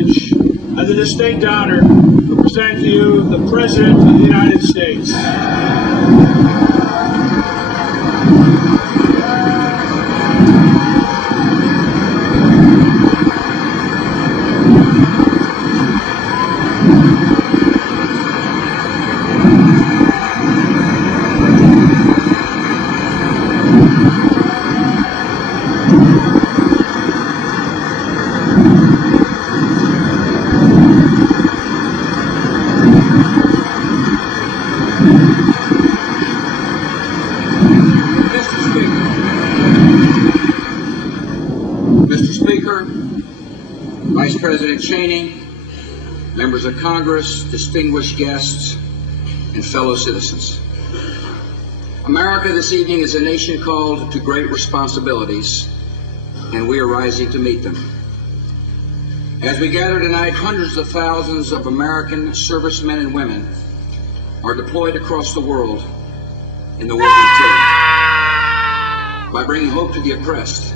privilege and the distinct honor to present to you the President of the United States. Mr. Speaker, Vice President Cheney, members of Congress, distinguished guests, and fellow citizens. America this evening is a nation called to great responsibilities, and we are rising to meet them. As we gather tonight, hundreds of thousands of American servicemen and women are deployed across the world in the war on terror. By bringing hope to the oppressed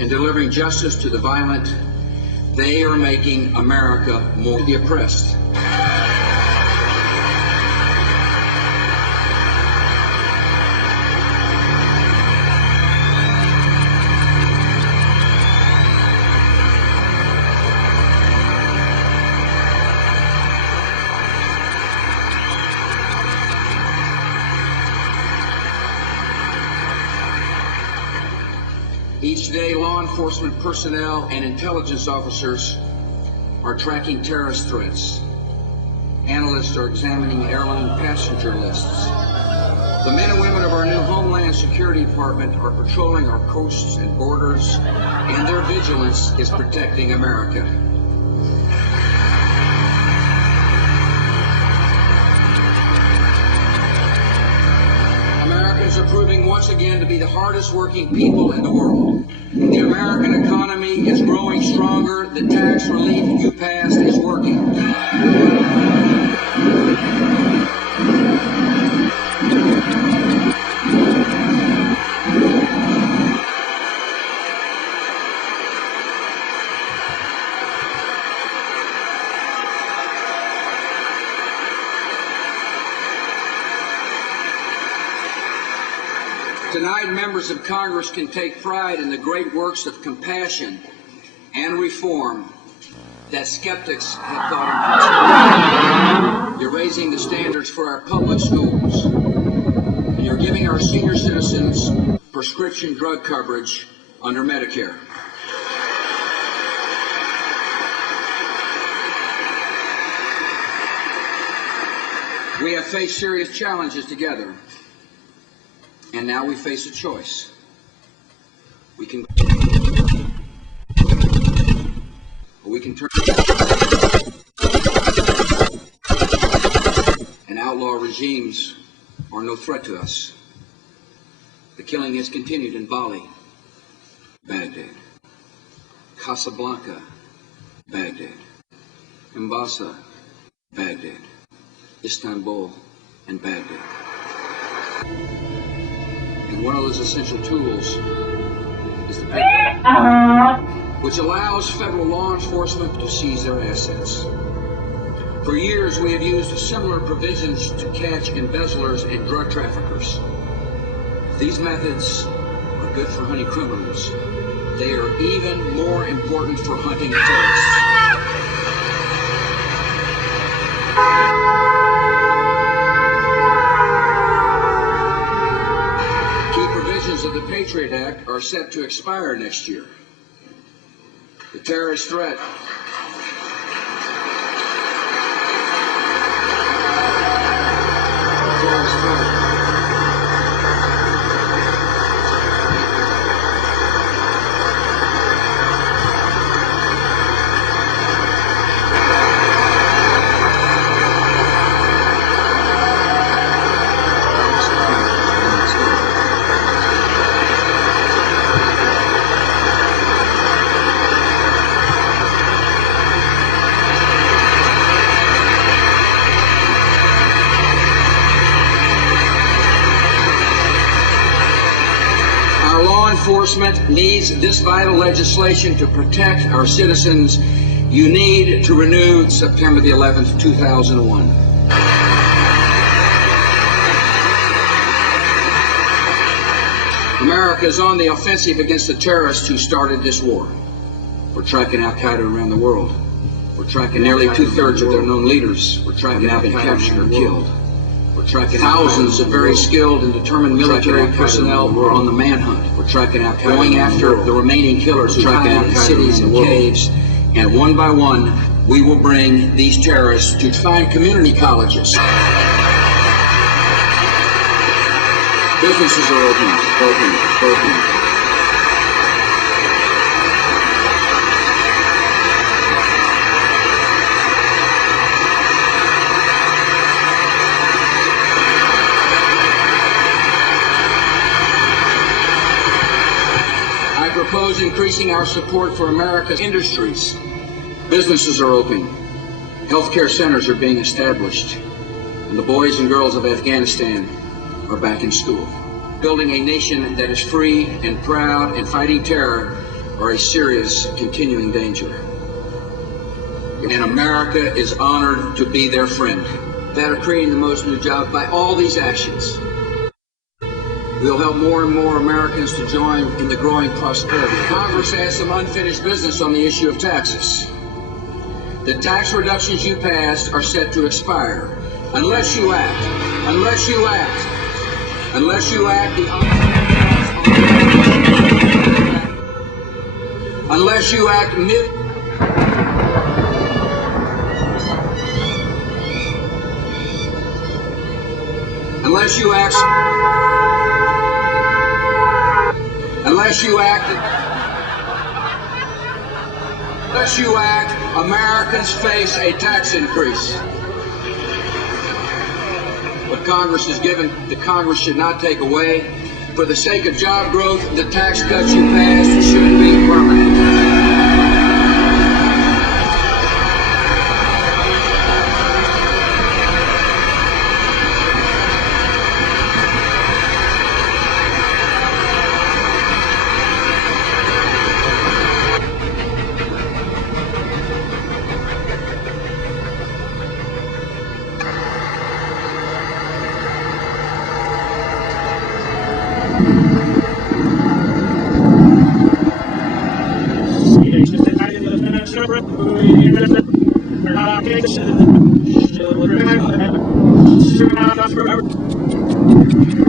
and delivering justice to the violent, they are making America more the oppressed. Each day, law enforcement personnel and intelligence officers are tracking terrorist threats. Analysts are examining airline passenger lists. The men and women of our new Homeland Security Department are patrolling our coasts and borders, and their vigilance is protecting America. Americans are proving once again to be the hardest working people in the world. The American economy is growing stronger. The tax relief you passed is working. Tonight, members of Congress can take pride in the great works of compassion and reform that skeptics have thought impossible. You're raising the standards for our public schools, and you're giving our senior citizens prescription drug coverage under Medicare. We have faced serious challenges together. And now we face a choice. We can turn and outlaw regimes are no threat to us. The killing has continued in Bali, Baghdad, Casablanca, Baghdad, Mombasa, Baghdad, Istanbul, and Baghdad. And one of those essential tools is the Patriot Act, which allows federal law enforcement to seize their assets. For years, we have used similar provisions to catch embezzlers and drug traffickers. If these methods are good for hunting criminals, they are even more important for hunting terrorists. Of the Patriot Act are set to expire next year. The terrorist threat enforcement needs this vital legislation to protect our citizens You need to renew September the 11th, 2001. America is on the offensive against the terrorists who started this war. We're tracking Al-Qaeda around the world. We're tracking nearly two-thirds of their known leaders. We're tracking have been captured or killed. We're tracking thousands of very skilled and determined military personnel who are on the manhunt. We're tracking Al-Qaeda, going after the remaining killers who hide in cities and caves. And one by one, we will bring these terrorists to find community colleges. Businesses are open. I propose increasing our support for America's industries. Businesses are open. Healthcare centers are being established. And the boys and girls of Afghanistan are back in school. Building a nation that is free and proud and fighting terror are a serious continuing danger. And America is honored to be their friend. That are creating the most new jobs by all these actions. We'll help more and more Americans to join in the growing prosperity. Congress has some unfinished business on the issue of taxes. The tax reductions you passed are set to expire unless you act. Unless you act, unless you act Americans face a tax increase. What Congress has given, the Congress should not take away. For the sake of job growth, the tax cuts you passed should be permanent. Forever.